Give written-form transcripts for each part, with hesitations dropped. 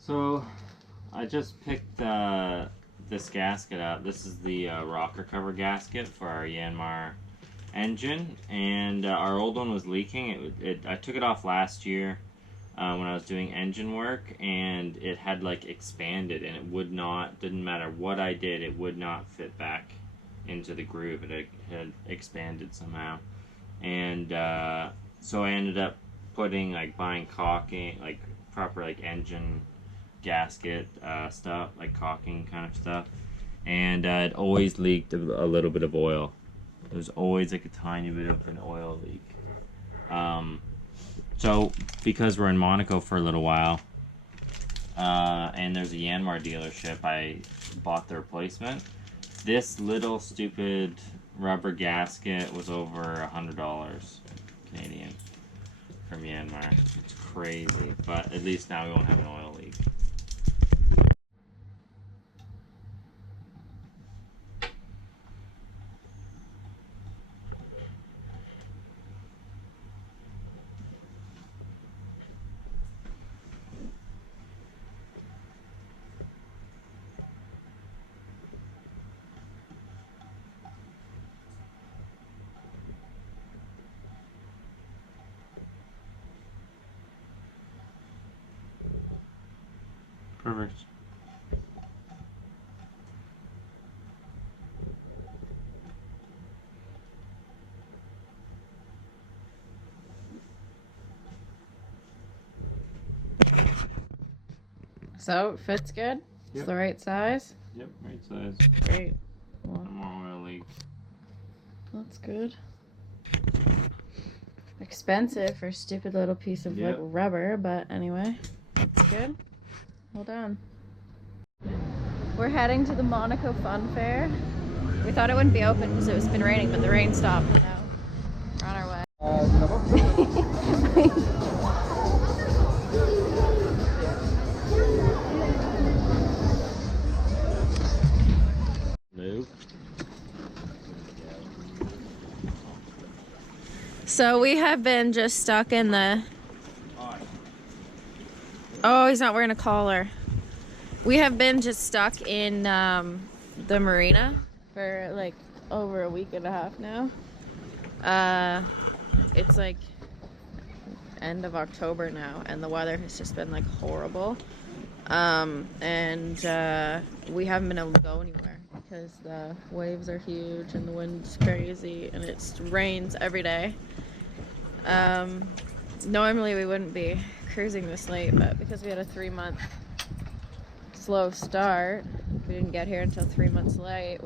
So I just picked this gasket up. This is the rocker cover gasket for our Yanmar engine, and our old one was leaking. I took it off last year when I was doing engine work, and it had like expanded, and it would not, didn't matter what I did, it would not fit back into the groove. It had expanded somehow, and so I ended up buying caulking, like proper like engine gasket stuff, like caulking kind of stuff, and it always leaked a little bit of oil. There's always like a tiny bit of an oil leak. So because we're in Monaco for a little while, and there's a Yanmar dealership, I bought the replacement. This little stupid rubber gasket was over $100 Canadian from Yanmar. It's crazy, but at least now we won't have an oil leak. Perfect. So it fits good? Yep. It's the right size? Yep, right size. Great. Well, No more oil leak. that's good. Expensive for a stupid little piece of like rubber, but anyway, that's good. Hold on. We're heading to the Monaco Fun Fair. We thought it wouldn't be open because it's been raining, but the rain stopped. Now we're on our way. Move. So we have been just stuck in the... Oh, he's not wearing a collar. We have been just stuck in the Marina for like over a week and a half now. It's like end of October now, and the weather has just been like horrible. And we haven't been able to go anywhere because the waves are huge and the wind's crazy and it rains every day. Normally we wouldn't be cruising this late, but because we had a 3-month slow start, we didn't get here until 3 months late.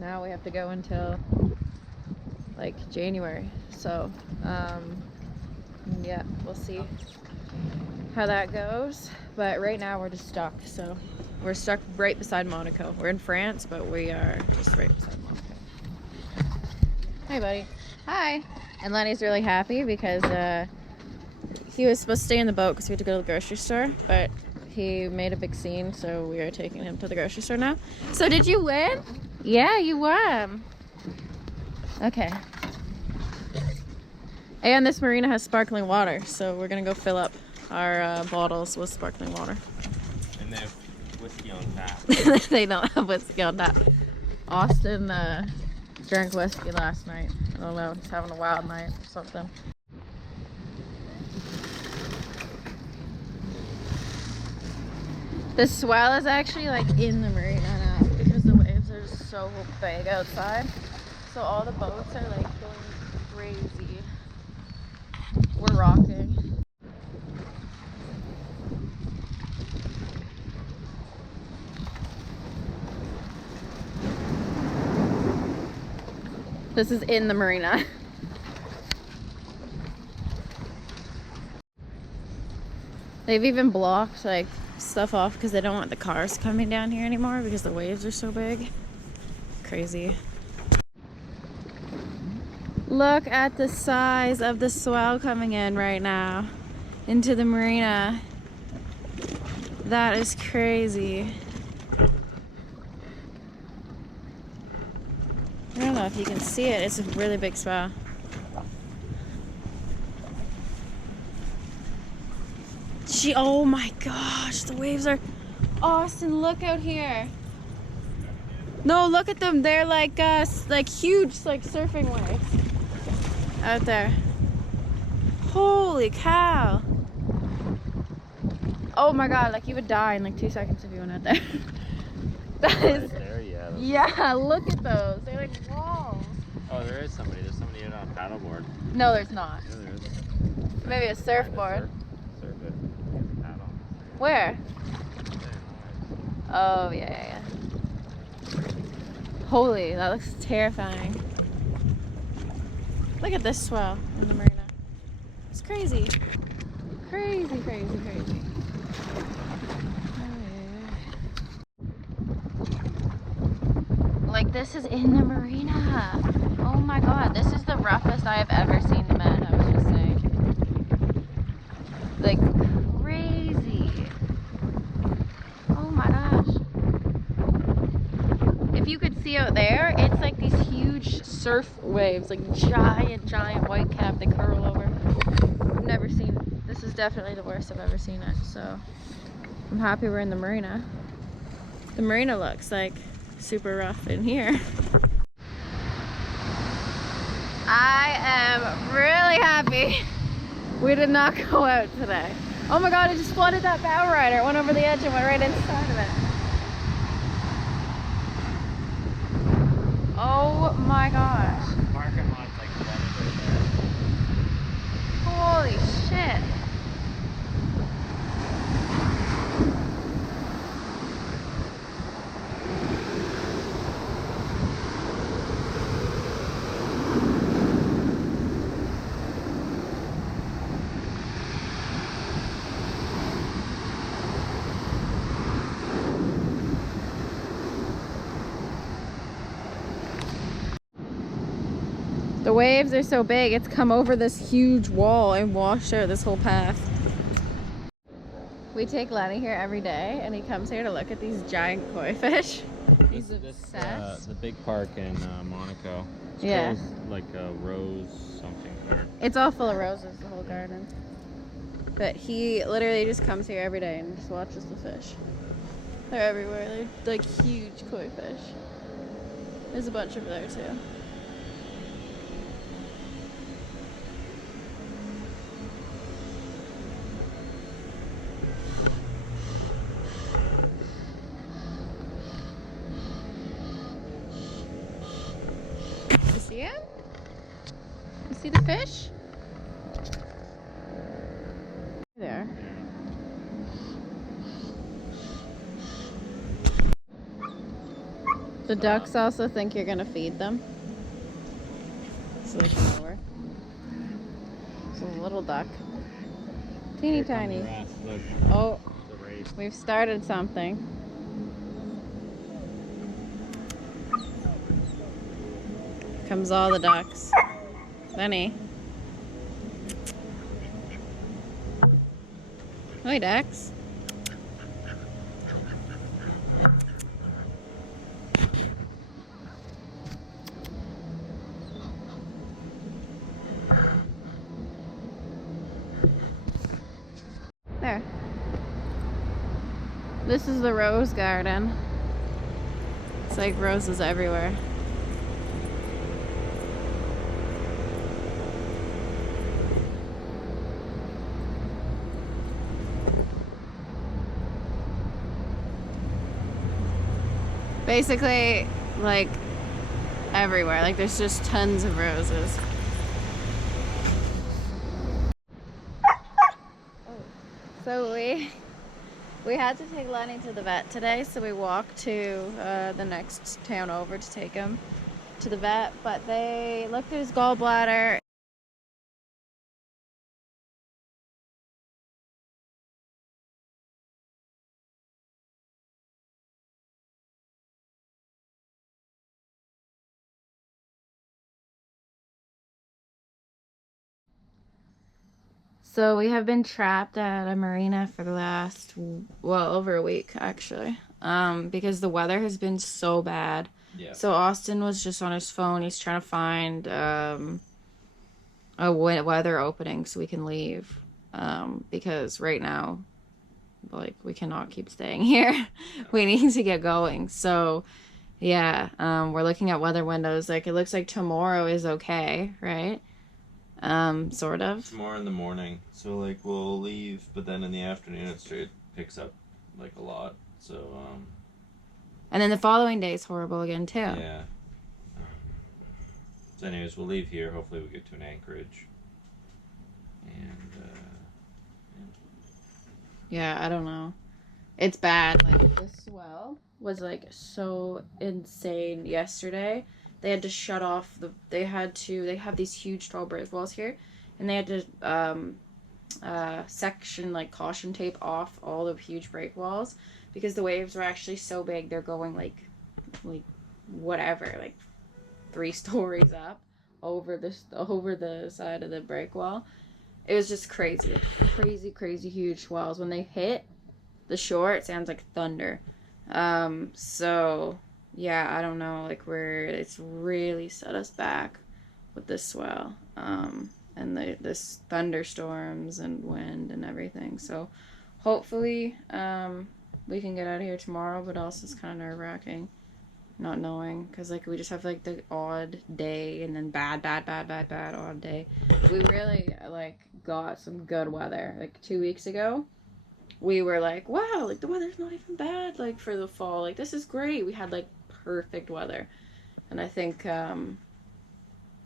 Now we have to go until like January. So yeah, we'll see how that goes. But right now we're just stuck. So we're stuck right beside Monaco. We're in France, but we are just right beside Monaco. Hi, buddy. Hi. And Lenny's really happy because he was supposed to stay in the boat because we had to go to the grocery store, but he made a big scene, so we are taking him to the grocery store now. So did you win? Yeah, you won. Okay. And this marina has sparkling water, so we're gonna go fill up our bottles with sparkling water. And they have whiskey on tap. They don't have whiskey on tap. Austin drank whiskey last night. I don't know, he's having a wild night or something. The swell is actually like in the marina now because the waves are so big outside. So all the boats are like going crazy. We're rocking. This is in the marina. They've even blocked like stuff off because they don't want the cars coming down here anymore because the waves are so big. Crazy. Look at the size of the swell coming in right now into the marina. That is crazy. I don't know if you can see it. It's a really big swell. Gee, oh my gosh, the waves are... Austin, look out here. No, look at them. They're like huge, like surfing waves out there. Holy cow. Oh my god, like you would die in like 2 seconds if you went out there. That is... There, yeah. Yeah, look at those. They're like walls. Oh, there is somebody. There's somebody out on a paddleboard. No, there's not. Yeah, there is. Maybe a surfboard. Surf it. Paddle. Where? Oh, yeah. Holy, that looks terrifying. Look at this swell in the marina. It's crazy. Crazy. Like, this is in the marina. Oh my god, this is the roughest I have ever seen the men, I was just saying. Like, crazy. Oh my gosh. If you could see out there, it's like these huge surf waves, like giant white cap that curl over. I've never seen it. This is definitely the worst I've ever seen it, so I'm happy we're in the marina. The marina looks like super rough in here. I am really happy we did not go out today. Oh my god, it just flooded that bow rider. It went over the edge and went right inside of it. Oh my gosh. Parking lot's like flooded right there. Holy shit. The waves are so big, it's come over this huge wall and washed out this whole path. We take Lenny here every day, and he comes here to look at these giant koi fish. He's obsessed. The big park in Monaco. It's yeah. called, like a rose something there. It's all full of roses, the whole garden. But he literally just comes here every day and just watches the fish. They're everywhere. They're like huge koi fish. There's a bunch over there too. See him? You see the fish? There. The ducks also think you're gonna feed them. So they come over. It's a little duck. Teeny tiny. Oh, we've started something. Comes all the ducks. Lenny. Hi, ducks. There. This is the rose garden. It's like roses everywhere. Basically, like, everywhere. Like, there's just tons of roses. So we had to take Lenny to the vet today, so we walked to the next town over to take him to the vet, but they looked at his gallbladder. So we have been trapped at a marina for the last, well, over a week actually, because the weather has been so bad. Yeah. So Austin was just on his phone. He's trying to find a weather opening so we can leave, because right now like, we cannot keep staying here. We need to get going. So, yeah, we're looking at weather windows. Like, it looks like tomorrow is okay, right? Sort of. Tomorrow in the morning. So, like, we'll leave, but then in the afternoon it straight picks up, like, a lot. So, And then the following day is horrible again, too. Yeah. So anyways, we'll leave here. Hopefully we get to an anchorage. And, Yeah, I don't know. It's bad. Like, the swell was, like, so insane yesterday. They had to shut off they have these huge tall break walls here, and they had to section, like, caution tape off all the huge break walls because the waves were actually so big. They're going, like whatever, like 3 stories up over the side of the break wall. It was just crazy, crazy huge swells. When they hit the shore, it sounds like thunder. So yeah, I don't know, like, it's really set us back with this swell, and this thunderstorms and wind and everything. So hopefully we can get out of here tomorrow, but also it's kind of nerve-wracking not knowing, because, like, we just have, like, the odd day and then bad odd day. We really, like, got some good weather. Like, 2 weeks ago, we were like, wow, like, the weather's not even bad, like, for the fall. Like, this is great. We had, like, perfect weather. And I think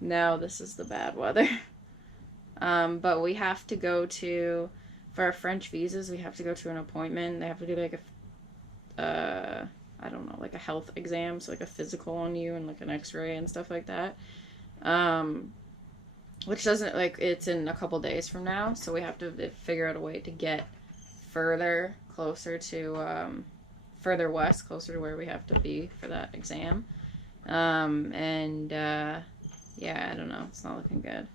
now this is the bad weather. But we have to go for our French visas, we have to go to an appointment. They have to do, like, I don't know, like a health exam, so like a physical on you and like an x-ray and stuff like that. Which doesn't, like, it's in a couple days from now, so we have to figure out a way to get further west, closer to where we have to be for that exam. Yeah, I don't know, it's not looking good.